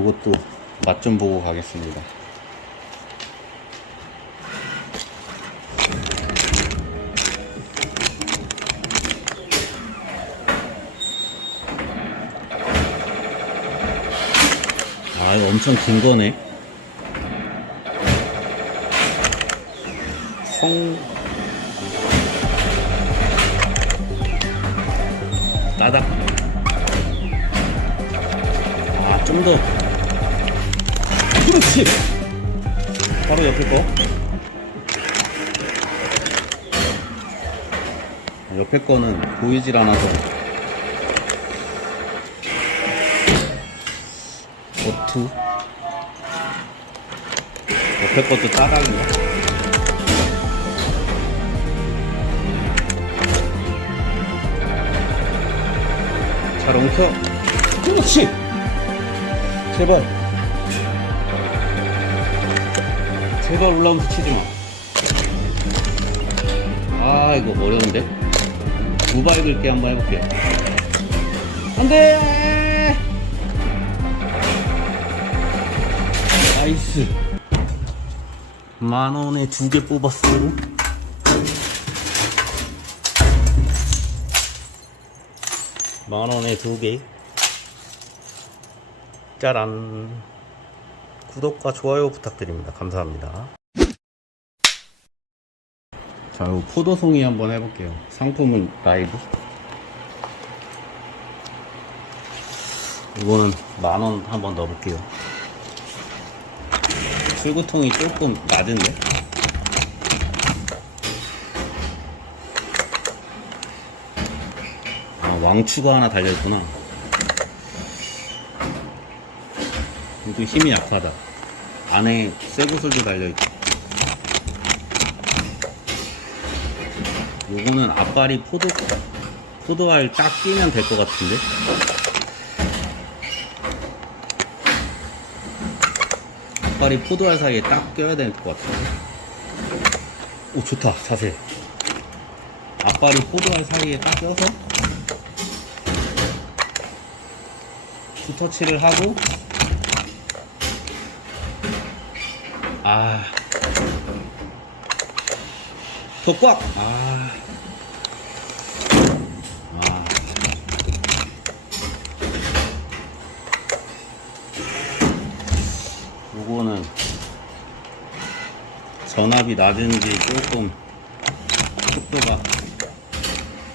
이것도 맛 좀 보고 가겠습니다. 아, 이거 엄청 긴 거네. 성. 따닥. 아, 좀 더. 그렇지! 바로 옆에 거. 옆에 거는 보이질 않아서. 버투. 옆에 것도 따닥인가? 잘 엉켜. 그렇지! 제발. 제발 올라오면서 치지 마. 아, 이거 어려운데? 긁기 한번 해볼게요. 안 돼! 나이스. 만 원에 두 개 뽑았어. 만 원에 두 개. 짜란. 구독과 좋아요 부탁드립니다. 감사합니다. 자, 이 포도송이 한번 해볼게요. 상품은 라이브. 이거는 만 원 한번 넣어볼게요. 출구통이 조금 낮은데? 아, 왕추가 하나 달려있구나. 이거 힘이 약하다. 안에 쇠구슬도 달려있고. 요거는 앞발이 포도, 포도알 딱 끼면 될 것 같은데? 앞발이 포도알 사이에 딱 껴야 될 것 같은데? 오, 좋다, 자세. 앞발이 포도알 사이에 딱 껴서 투터치를 하고 아. 더 꽉! 아. 아. 요거는 전압이 낮은지 조금 속도가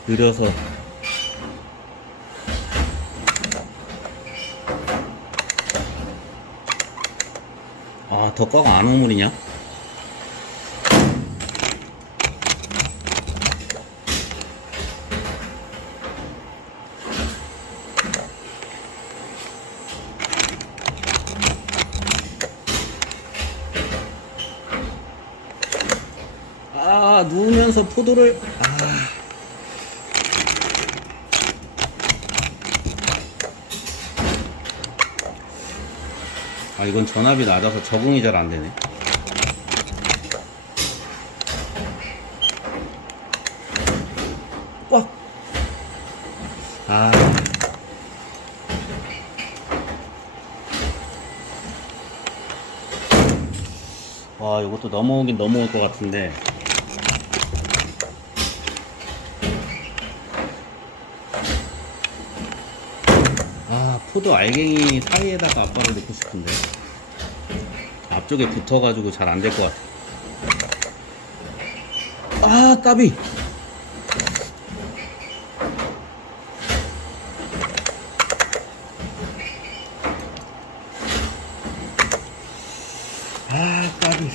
느려서 아, 더꽉안 오물이냐? 아, 누우면서 포도를, 아. 아, 이건 전압이 낮아서 적응이 잘 안 되네. 꽉! 아. 와, 이것도 넘어오긴 넘어올 것 같은데. 포도 알갱이 사이에다가 앞발을 넣고 싶은데. 앞쪽에 붙어가지고 잘 안 될 것 같아. 아, 까비! 아, 까비.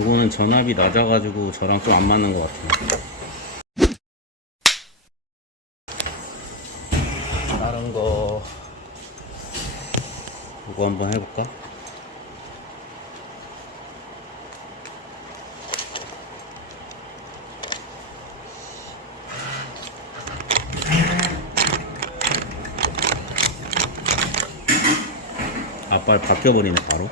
이거는 전압이 낮아가지고 저랑 좀 안 맞는 것 같아요. 다른 거 이거 한번 해볼까? 앞발 바뀌어버리네 바로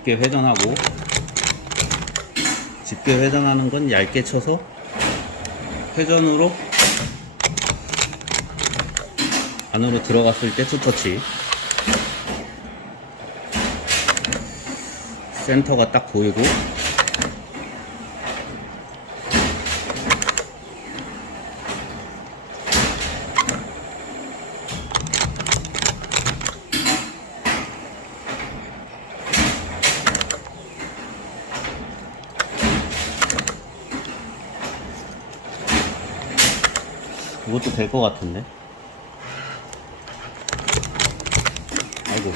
짙게 회전하고 집게 회전하는 건 얇게 쳐서 회전으로 안으로 들어갔을 때 투터치. 센터가 딱 보이고 이것도 될 것 같은데 아이고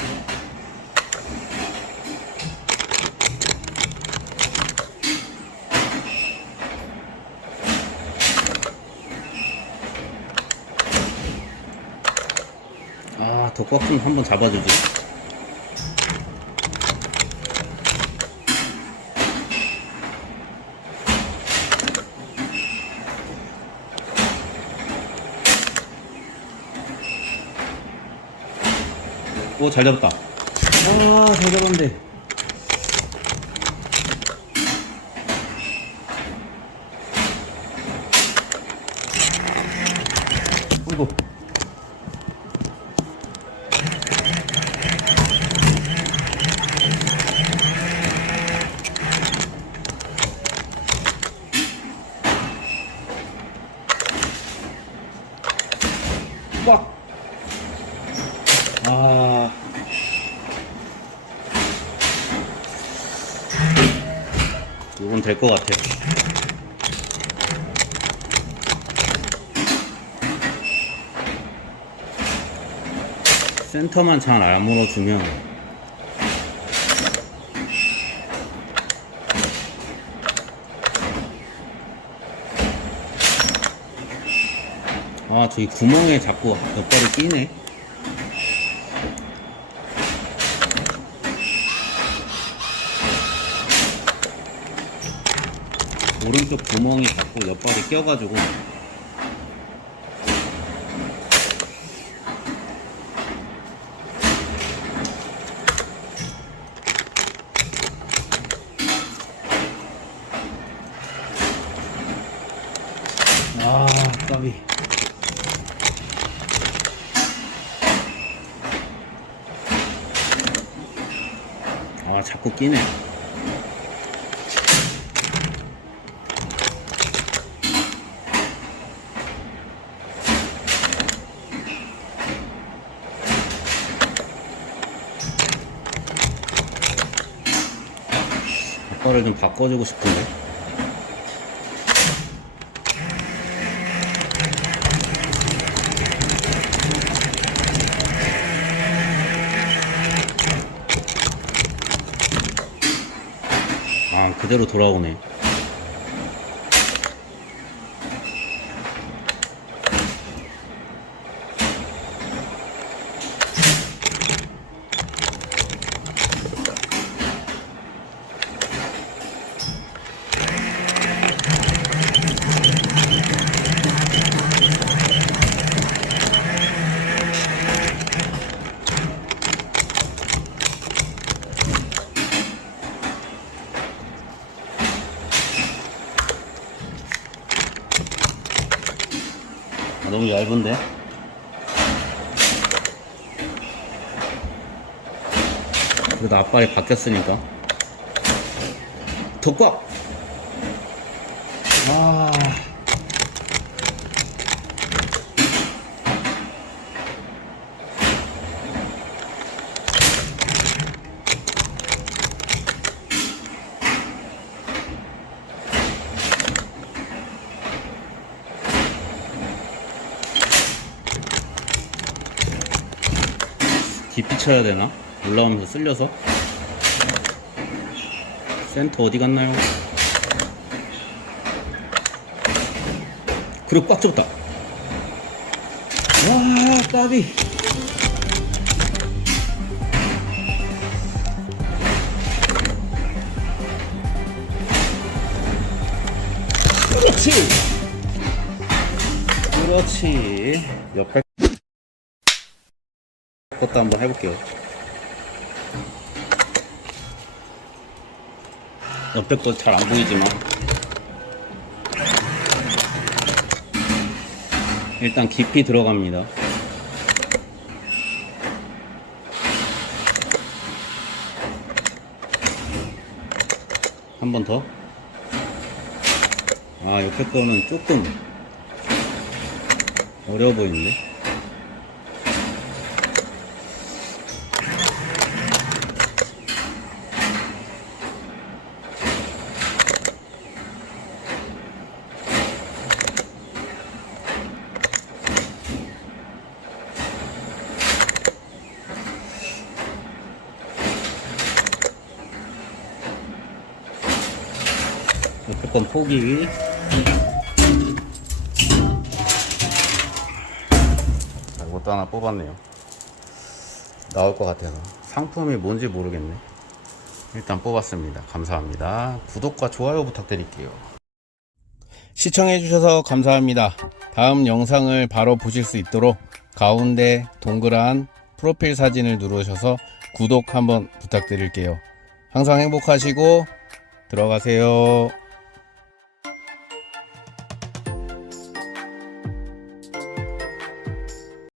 아, 더 꽉 좀 한번 잡아주지. 오, 잘 잡았다. 아, 잘 잡았는데. 이건 될 것 같아. 센터만 잘 안 물어주면 아 저기 구멍에 자꾸 옆발이 끼네 오른쪽 구멍이 자꾸 옆발이 껴가지고. 아 까비. 아 자꾸 끼네 아빠를 좀 바꿔주고 싶은데. 아 그대로 돌아오네 얇은데? 그래도 앞발이 바뀌었으니까 더 꽉! 아 깊이 쳐야 되나? 올라오면서 쓸려서? 센터 어디 갔나요? 그리고 꽉 잡았다. 와 까비. 그렇지. 그렇지. 옆에 것도 한번 해볼게요 옆에 거 잘 안 보이지만 일단 깊이 들어갑니다. 한 번 더. 아, 옆에 거는 조금 어려워 보이는데? 건 포기. 자, 이것도 하나 뽑았네요. 나올 것 같아서. 상품이 뭔지 모르겠네. 일단 뽑았습니다. 감사합니다. 구독과 좋아요 부탁드릴게요. 시청해주셔서 감사합니다. 다음 영상을 바로 보실 수 있도록 가운데 동그란 프로필 사진을 누르셔서 구독 한번 부탁드릴게요. 항상 행복하시고 들어가세요.